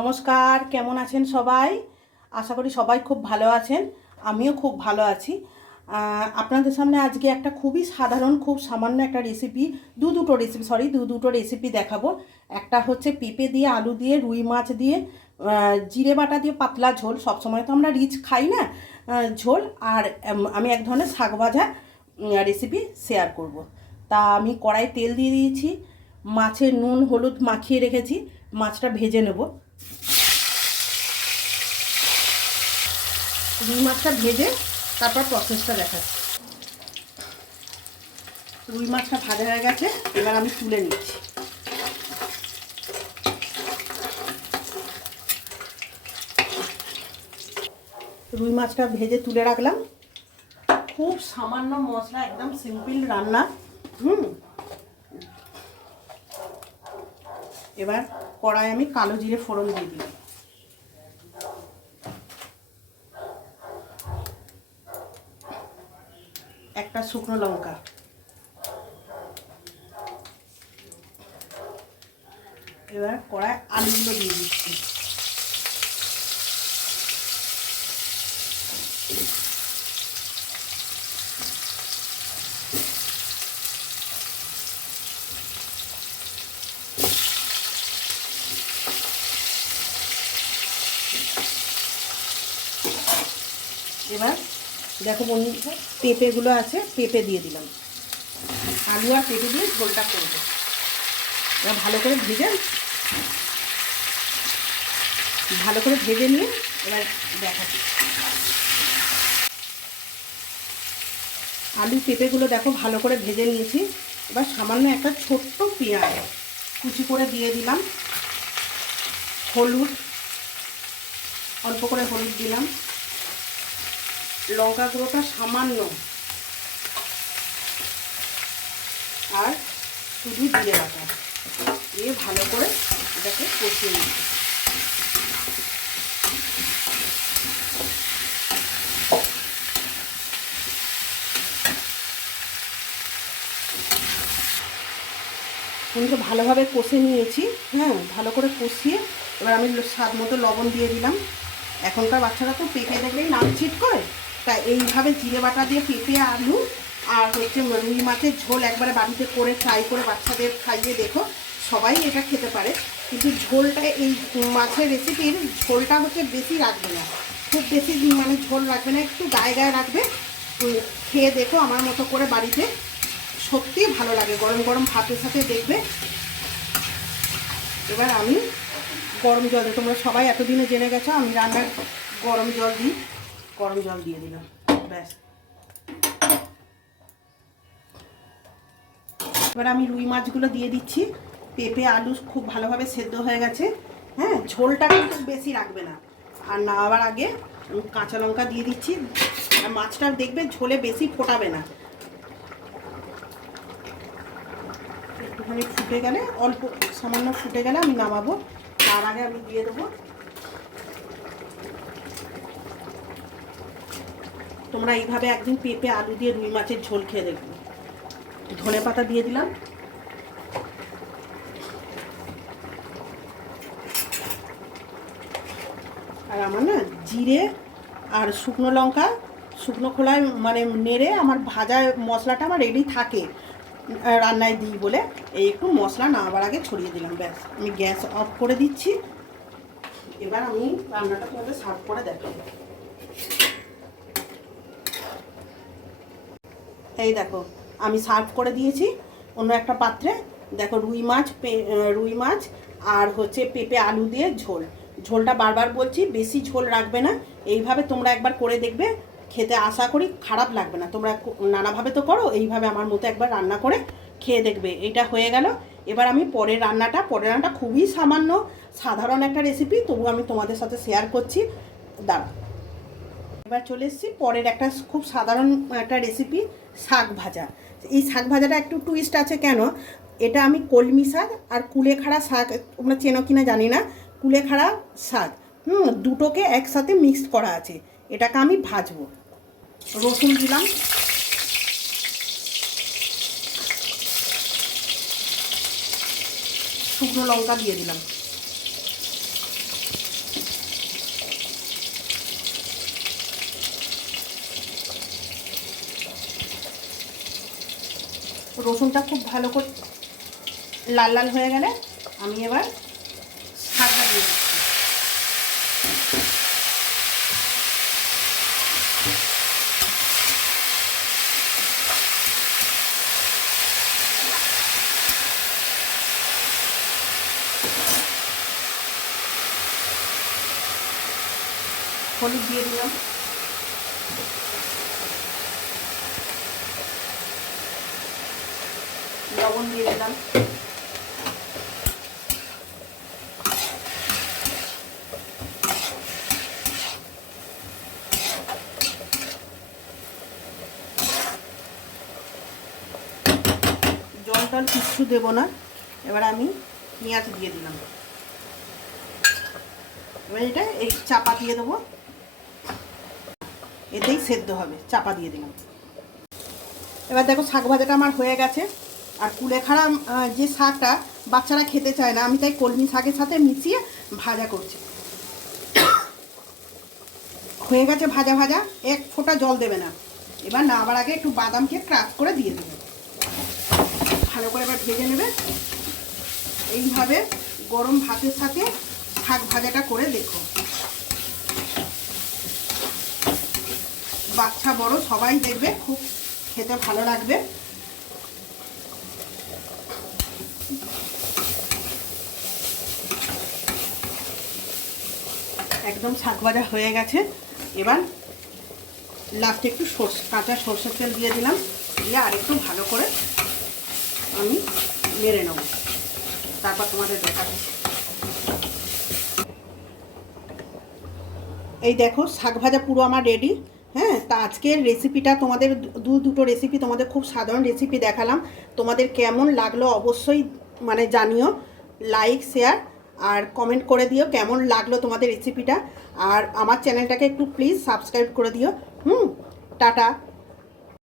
নমস্কার, কেমন আছেন সবাই? আশা করি সবাই খুব ভালো আছেন। আমিও খুব ভালো আছি। আপনাদের সামনে আজকে একটা খুবই সাধারণ, খুব সামান্য একটা রেসিপি, দু দুটো রেসিপি দেখাবো। একটা হচ্ছে পেঁপে দিয়ে, আলু দিয়ে, রুই মাছ দিয়ে, জিরে বাটা দিয়ে পাতলা ঝোল। সবসময় তো আমরা রিচ খাই না, ঝোল। আর আমি এক ধরনের শাক ভাজা রেসিপি শেয়ার করব। তা আমি কড়াই তেল দিয়ে দিয়েছি, মাছে নুন হলুদ মাখিয়ে রেখেছি, মাছটা ভেজে নেব। রুই মাছটা ভেজে তারপর প্রসেসটা দেখাচ্ছি। রুই মাছটা ভাজা হয়ে গেছে, এবার আমি তুলে নিচ্ছি। রুই মাছটা ভেজে তুলে রাখলাম। খুব সামান্য মশলা, একদম সিম্পল রান্না। এবার কড়াই আমি কালো জিরে ফোড়ন দিয়ে দিলাম। একটা শুকনো লঙ্কা, এবার কড়াই আলুগুলো দিয়ে দিচ্ছি। এবার দেখো বন্ধুরা, পেঁপেগুলো আছে, পেঁপে দিয়ে দিলাম। আলু আর পেঁপে দিয়ে ঝোলটা করবো। এবার ভালো করে ভেজে নিয়ে এবার দেখাচ্ছি। আলু পেঁপেগুলো দেখো ভালো করে ভেজে নিয়েছি। এবার সামান্য একটা ছোট্ট পেঁয়াজ কুচি করে দিয়ে দিলাম। হলুদ, অল্প করে হলুদ দিলাম। লঙ্কা গুঁড়োটা সামান্য, আর শুধু জিরে বাটা দিয়ে ভালো করে এটাকে কষিয়ে নিচ্ছি। আমি তো ভালোভাবে কষে নিয়েছি। ভালো করে কষিয়ে এবার আমি স্বাদ মতো লবণ দিয়ে দিলাম। এখনকার বাচ্চারা তো পেঁপে দেখলেই নাম চিট করে, তাই এইভাবে জিরে বাটা দিয়ে পেঁপে, আলু আর হচ্ছে রুই মাছের ঝোল একবারে বাড়িতে করে ট্রাই করে বাচ্চাদের খাইয়ে দেখো। সবাই এটা খেতে পারে, কিন্তু ঝোলটা, এই মাছের রেসিপির ঝোলটা হচ্ছে বেশি রাখবে না, খুব বেশি মানে ঝোল রাখবে না, একটু গায়ে গায়ে রাখবে। খেয়ে দেখো আমার মতো করে বাড়িতে, সত্যিই ভালো লাগে গরম গরম ভাতের সাথে, দেখবে। এবার আমি গরম জল দিই, তোমরা সবাই এতদিনে জেনে গেছো আমি রান্নার গরম জল দিই। গরম জল দিয়ে দিলাম, ব্যাস। এবার আমি রুই মাছগুলো দিয়ে দিচ্ছি। পেঁপে আলু খুব ভালোভাবে সেদ্ধ হয়ে গেছে। ঝোলটা কিন্তু বেশি রাখবে না। আর নামাবার আগে কাঁচা লঙ্কা দিয়ে দিচ্ছি। আর মাছটা দেখবে ঝোলে বেশি ফোটাবে না, একটুখানি ফুটে গেলে, অল্প সামান্য ফুটে গেলে আমি নামাবো। তার আগে আমি দিয়ে দেবো, তোমরা এইভাবে একদিন পেঁপে আলু দিয়ে রুই মাছের ঝোল খেয়ে দেখবে। ধনে পাতা দিয়ে দিলাম। আর আমার না জিরে আর শুকনো লঙ্কা, শুকনো খোলায় মানে নেড়ে আমার ভাজা মশলাটা আমার রেডি থাকে, রান্নায় দিই বলে এই একটু মশলা নামাবার আগে ছড়িয়ে দিলাম, ব্যাস। আমি গ্যাস অফ করে দিচ্ছি। এবার আমি রান্নাটা তোমাদের সার্ভ করে দেখাবো। এই দেখো আমি সার্ভ করে দিয়েছি অন্য একটা পাত্রে। দেখো রুই মাছ আর হচ্ছে পেঁপে আলু দিয়ে ঝোল। ঝোলটা বারবার বলছি, বেশি ঝোল রাখবে না। এইভাবে তোমরা একবার করে দেখবে, খেতে আশা করি খারাপ লাগবে না। তোমরা নানাভাবে তো করো, এইভাবে আমার মতো একবার রান্না করে খেয়ে দেখবে। এইটা হয়ে গেল। এবার আমি পরের রান্নাটা খুবই সামান্য, সাধারণ একটা রেসিপি, তবু আমি তোমাদের সাথে শেয়ার করছি। দাঁড়া, এবার চলে এসেছি পরের একটা খুব সাধারণ একটা রেসিপি, শাক ভাজা। এই শাক ভাজাটা একটু টুইস্ট আছে। কেন? এটা আমি কলমি শাক আর কুলেখাড়া শাক, তোমরা চেনো কিনা জানি না, কুলেখাড়া শাক দুটোকে একসাথে মিক্সড করা আছে। এটাকে আমি ভাজবো। রসুন দিলাম, শুকনো লঙ্কা দিয়ে দিলাম, রসুনটা খুব ভালো করে লাল লাল হয়ে গেলে আমি এবার শাকটা দিয়ে দিচ্ছি। হলুদ দিয়ে দিলাম, লবণ দিয়ে দিলাম, জল টল কিচ্ছু দেবো না। এবার আমি পেঁয়াজ দিয়ে দিলাম। এবার এটা এই চাপা দিয়ে দেবো, এতেই সেদ্ধ হবে। চাপা দিয়ে দিলাম। এবার দেখো শাক ভাজাটা আমার হয়ে গেছে। আর কুলেখাড়া যে শাকটা বাচ্চারা খেতে চায় না, আমি তাই কলমি শাকের সাথে মিশিয়ে ভাজা করছি। হয়ে গেছে ভাজা ভাজা, এক ফোঁটা জল দেবে না। এবার নামাবার আগে একটু বাদামকে ক্রাশ করে দিয়ে দেবে, ভালো করে এবার ভেজে নেবে। এইভাবে গরম ভাতের সাথে শাক ভাজাটা করে দেখো, বাচ্চা বড় সবাই দেখবে খুব খেতে ভালো লাগবে। একদম শাক ভাজা হয়ে গেছে। এবার লাস্টে একটু কাঁচা সরষের তেল দিয়ে দিলাম, দিয়ে আর একটু ভালো করে আমি মেরে নেব, তারপর তোমাদের দেখাচ্ছি। এই দেখো শাক ভাজা পুরো আমার রেডি। হ্যাঁ, তা আজকের রেসিপিটা তোমাদের দুটো রেসিপি তোমাদের খুব সাধারণ রেসিপি দেখালাম। তোমাদের কেমন লাগলো অবশ্যই মানে জানিও, লাইক শেয়ার আর কমেন্ট করে দিও কেমন লাগলো তোমাদের রেসিপিটা। আর আমার চ্যানেলটাকে একটু প্লিজ সাবস্ক্রাইব করে দিও। টাটা।